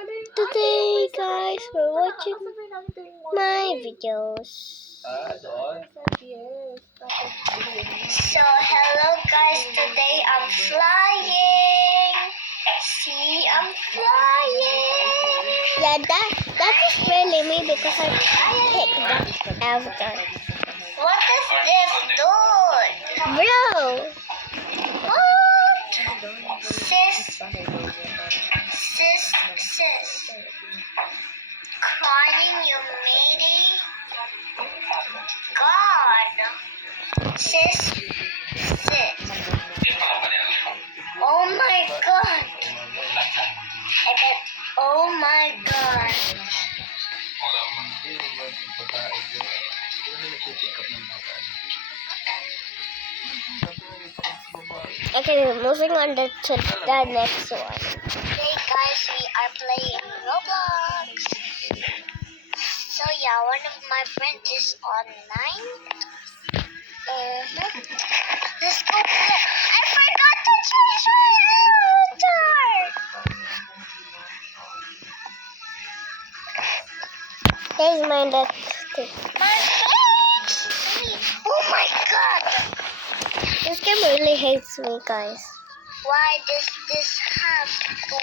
today guys we're watching my videos. So hello guys, today I'm flying. See, I'm flying. Yeah, that is really me because I picked the avatar. What is this dude? Bro. What? Sis. Crying you matey. God. Sis. Oh my God. I bet, oh my God. Okay, moving on to the next one. Hey guys, we are playing Roblox. So yeah, one of my friends is online. Let's go play. I forgot to change my avatar. Here's my lipstick. My face! Oh my God! This game really hates me, guys. Why does this happen?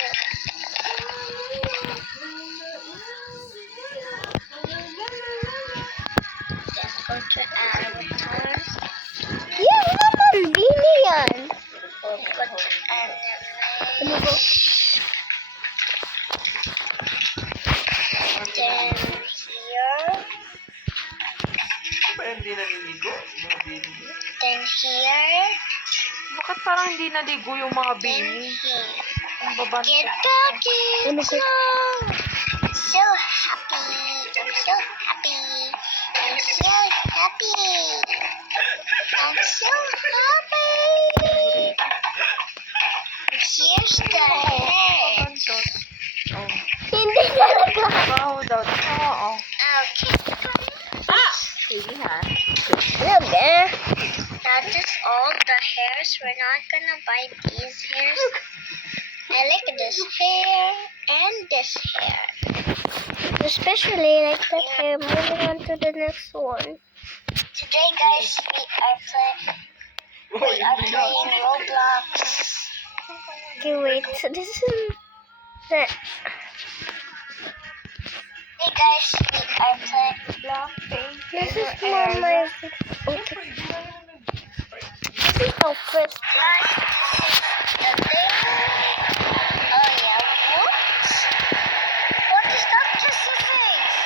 Then go to avatar. Yeah, naman, dini yan. Go to anime. Then here. Hindi naliligo? Then here. Bakit parang hindi naligo yung mga Then baby? here. Ang baban. Get back in song. So happy. I'm so happy. I'm so happy. I'm so happy. Here's the head. Oh. Hindi talaga. Baho daw. Oo. Okay. Sige ha. Look there. That is all the hairs. We're not gonna buy these hairs. I like this hair and this hair. Especially like that hair. Moving on to the next one. Today, guys, we are playing Roblox. Okay, wait. So this is the. Hey guys, we are playing Blackpink. This is for my. Okay. This is the first. The thing. Oh yeah. What? What is that kissy face?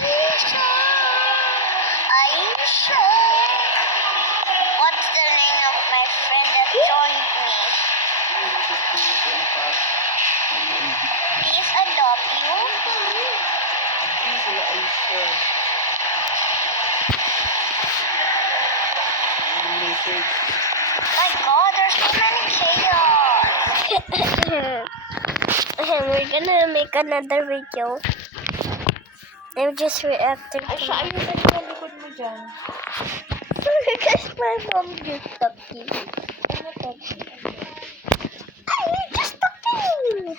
Aisha, Aisha. What's the name of my friend that joined me? Please adopt you. My God, there's so many chaos. We're gonna make another video. I'm just reacting Ay, to siya, ayun ka sa likod mo dyan. because my mom just talking. Ano to? Ay, you're just talking.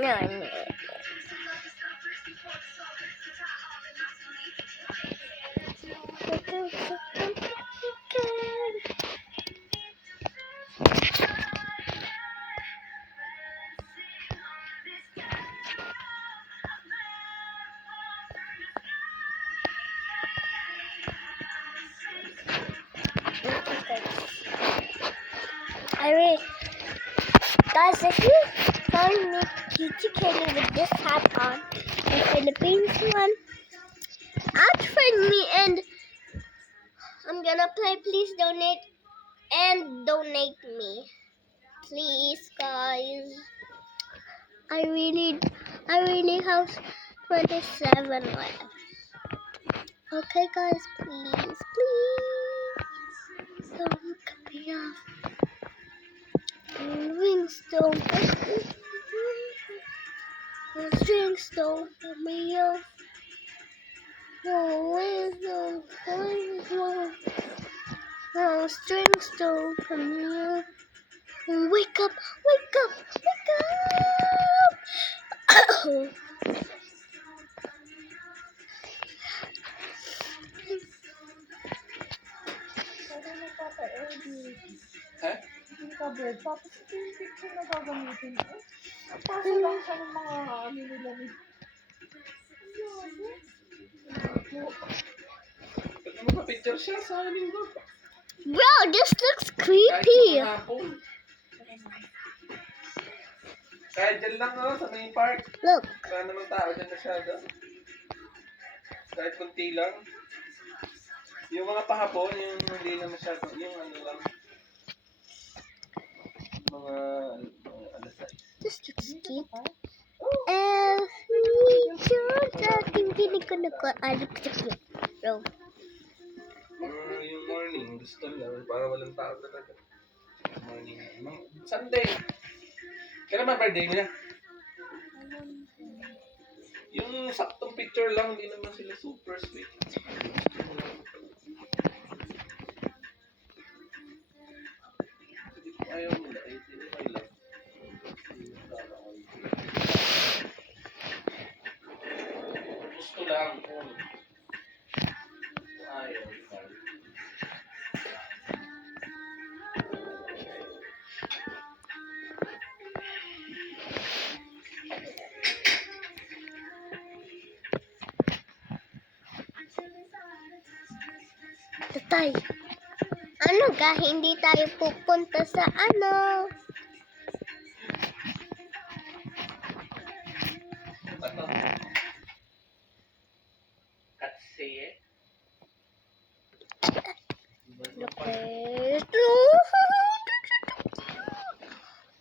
No. Guys, if you find me Cutie Kitty with this hat on, the Philippines one, add friend me and I'm gonna play. Please donate me. Please, guys. I really have 27 left. Okay, guys, please. Don't cut me off. Rings don't strings don't put me off. No strings to come here. Wake up! Wake up! Wake up! Pero nagpapa-edit. Ha? Yung cover. Tapos ito yung picture na gagamitin ko. Kaso lang siya ng mga ano nila ni... Pag magpa-picture siya sa amin ba? Bro, this looks Kahit creepy. mga hapon. Kahit dyan lang sa main park. Look. Wala namang tao dyan masyado. Kahit kunti lang. Yung mga pahapon, yung hindi na masyado, yung ano lang. Mga alas 6. This looks cute. Kinig ko na ko. Look so cute. Bro. Yung morning, gusto nila, para walang tao talaga. Morning. Sunday. Kailan ba birthday niya? Yung saktong picture lang, hindi naman sila super sweet. Ayaw nila, hindi nila. Gusto lang kung ayaw nila. Tatay. Ano ga? Hindi tayo pupunta sa ano? Ano? Katse? Okay.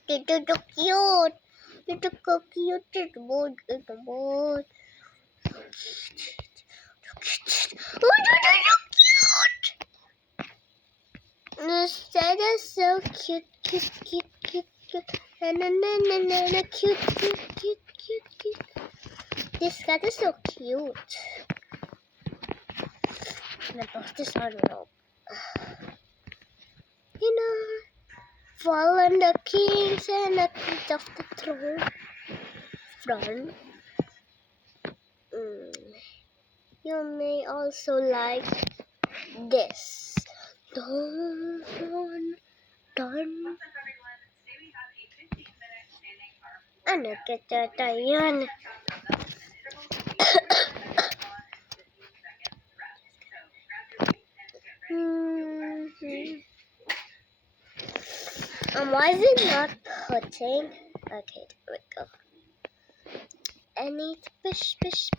Dito to cute. Dito ko cute. Ito mo. Oh, dito cute. That is so cute. Na, cute. This cat is so cute. I'm gonna post this on rope. You know, fall on the kings and the queens of the throne. You may also like this. Dun. Ano kita yan? Why is it not putting? Okay, there we go. I need push. Push.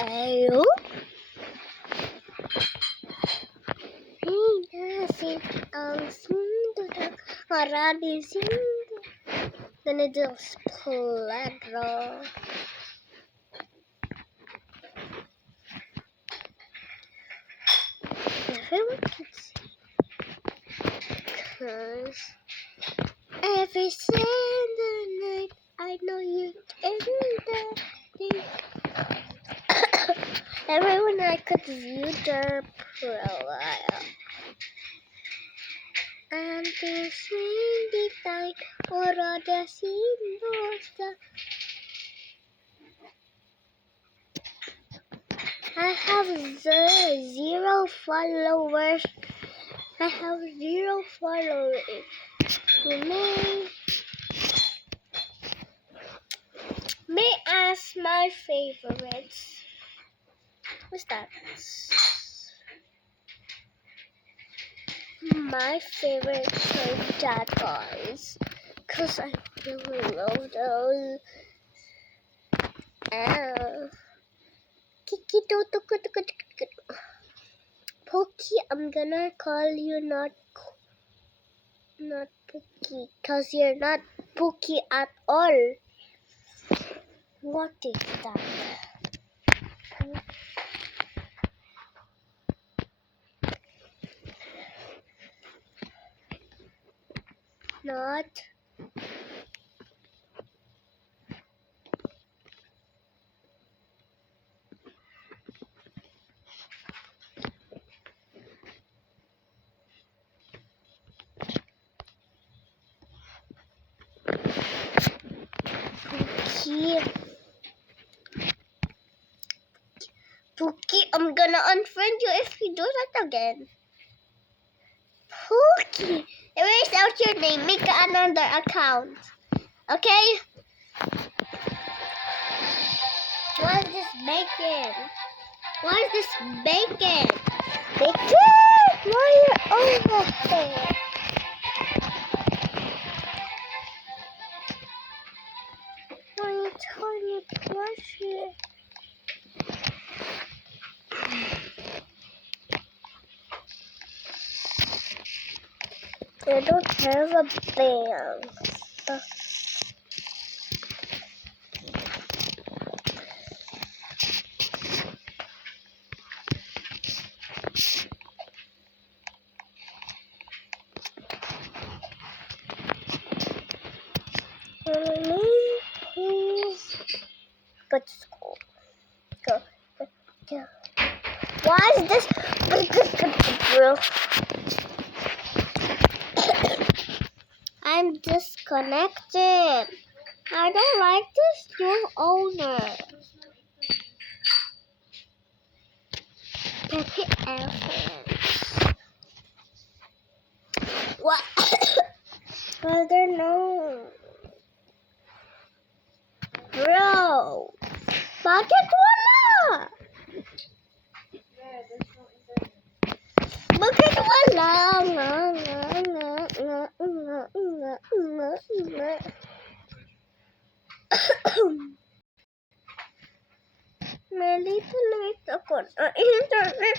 Ayo. Gonna do a splatter. Everyone can see. Cause every single night I know you in the everyone I could view their profile. And this windy time or other symbols. I have zero followers. May ask my favorites. What's that? My favorites are that guys, cause I really love those. Pokey, I'm gonna call you not Pokey, cause you're not Pokey at all. What is that? Not. Pookie, I'm gonna unfriend you if you do that again. Pookie, erase out your name, make another account. Okay? What is this bacon? What is this bacon? Bacon! Why are you over there? Why are you trying to brush it? I don't have a band. Please go to school. Go. Why is this? I'm disconnected. I don't like this new owner. Happy elephants. What? Well, they're no. Bro. Bakit wala? Yeah, there's no internet. Bakit wala? Malito-late ako na internet.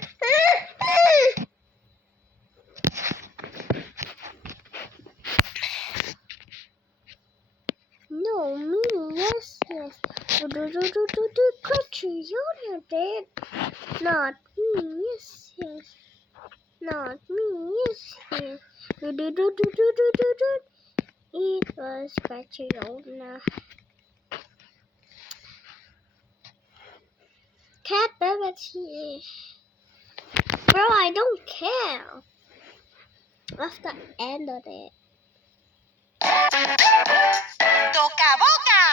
No, me, yes. Catriona did. Not me, yes. Not me, yes. It was Catriona. Capability. Bro, I don't care. That's the end of it. Toca boca.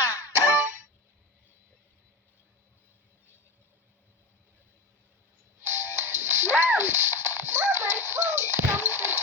Mom, I told something.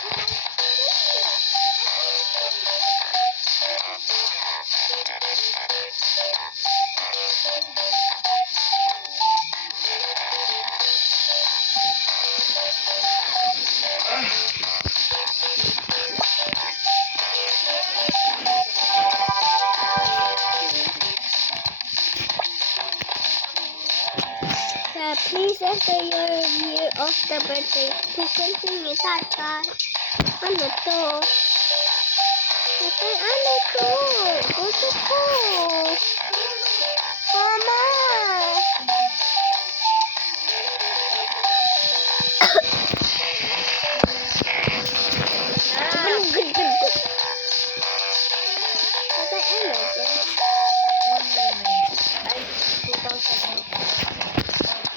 Please enter your year of the birthday to continue tata. Ano to? Tatay, ano to? Gusto ko. Mama! Good. Tatay, ano to? 199.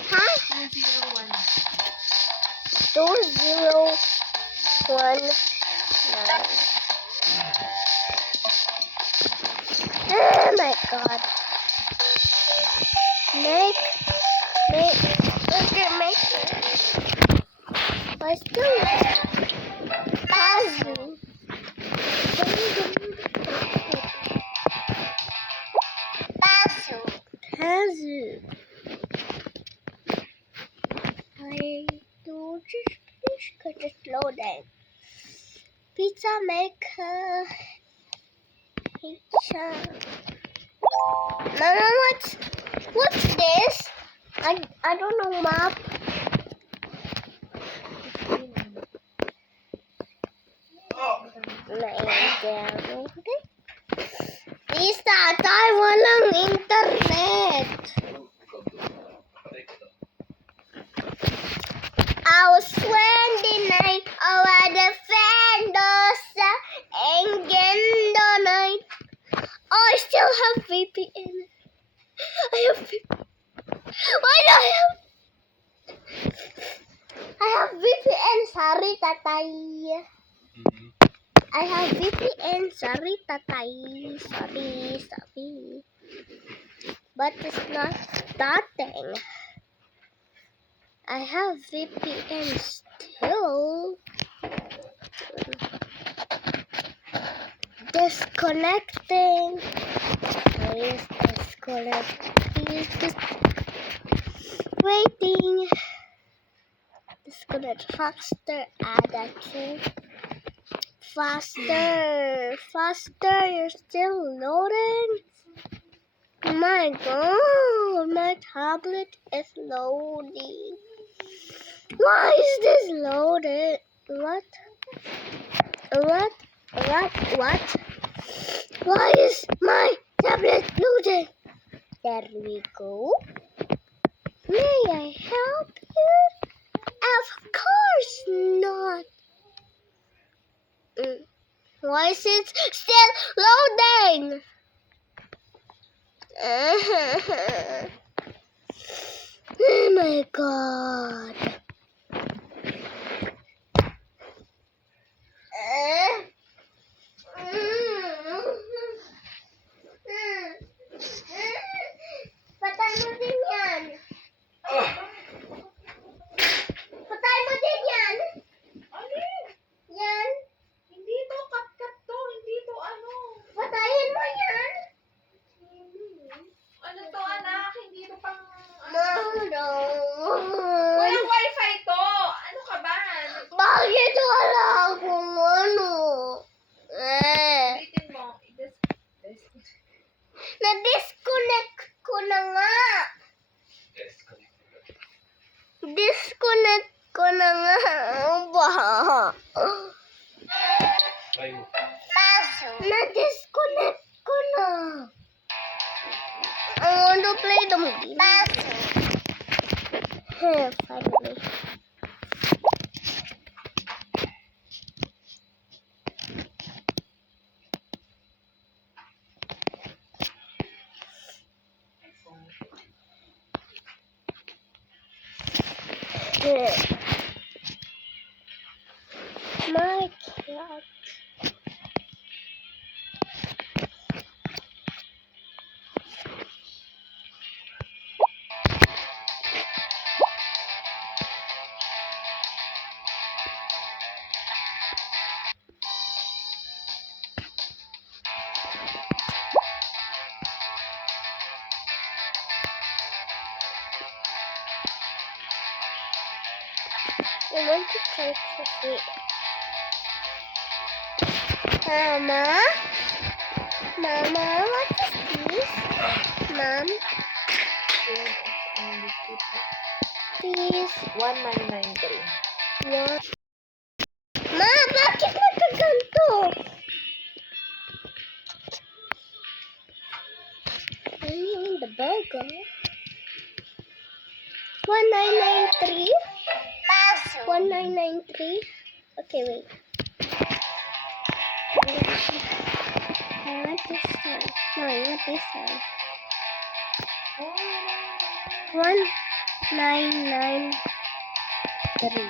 Ha? 201. 2019. Oh my god. Make. I still puzzle. Puzzle. I do just please cut it slow down. Pizza maker. Pizza. Mama, what's this? I don't know, map. Please, tatay, walang internet. I was 29 over the fendos and the night. Oh, I still have VPN. I have VPN. Why do I have VPN? Sorry, tatay. I have VPN. Sorry, tatay. Sorry. But it's not starting. I have VPN still. Disconnecting. Please disconnect. Please waiting. Disconnect faster. Add that too. Faster. You're still loading. My God, my tablet is loading. Why is this loaded? What? Why is my tablet loaded? There we go. May I help you? Of course not. Why is it still loading? Oh my God. Patay mo din yan. Patay mo din yan. Alin? Yan. Hindi to kat-kat to. Hindi to ano. Patayin mo yan. Ano to anak? Hindi to pang... Walang Walang wifi to. Ano ka ba? Bakit wala akong ano? Ulitin mo. Na-disconnect ko na nga. Disconnect ko na nga. Tayo. Na-disconnect ko na. I want to play the movie. Finally. My cat. I want to try to see. Mama, what is this? Mom, please. 1993. What? Ma, bakit nagkaganto? I need the burger. 1993? 1993? Okay, wait. I want this one. No, I want this one. 1993.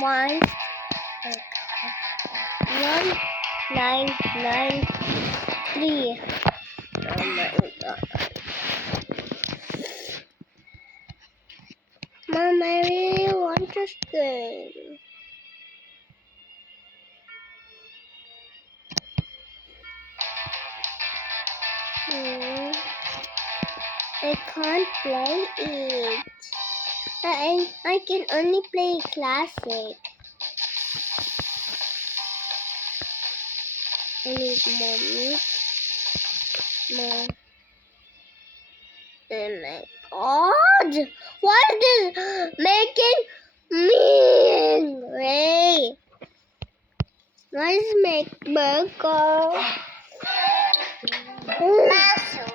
One, 1993. Oh my God. Mom, I really want this thing. I can't play it. I can only play classic. I need more meat. More. Oh my God! What is this making me angry? Let's make burger. Maso.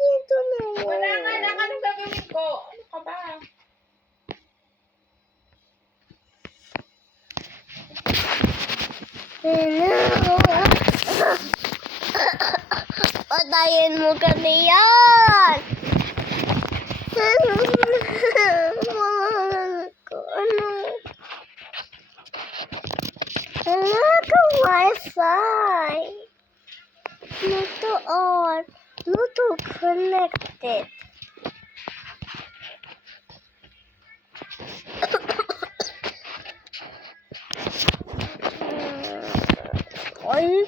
Dito na. Wala nga na. Anong gagawin ko? Ano ka ba? Patayin mo kami yan! Ano? Wala kang Wi-Fi. Not on. Not connected. Ay,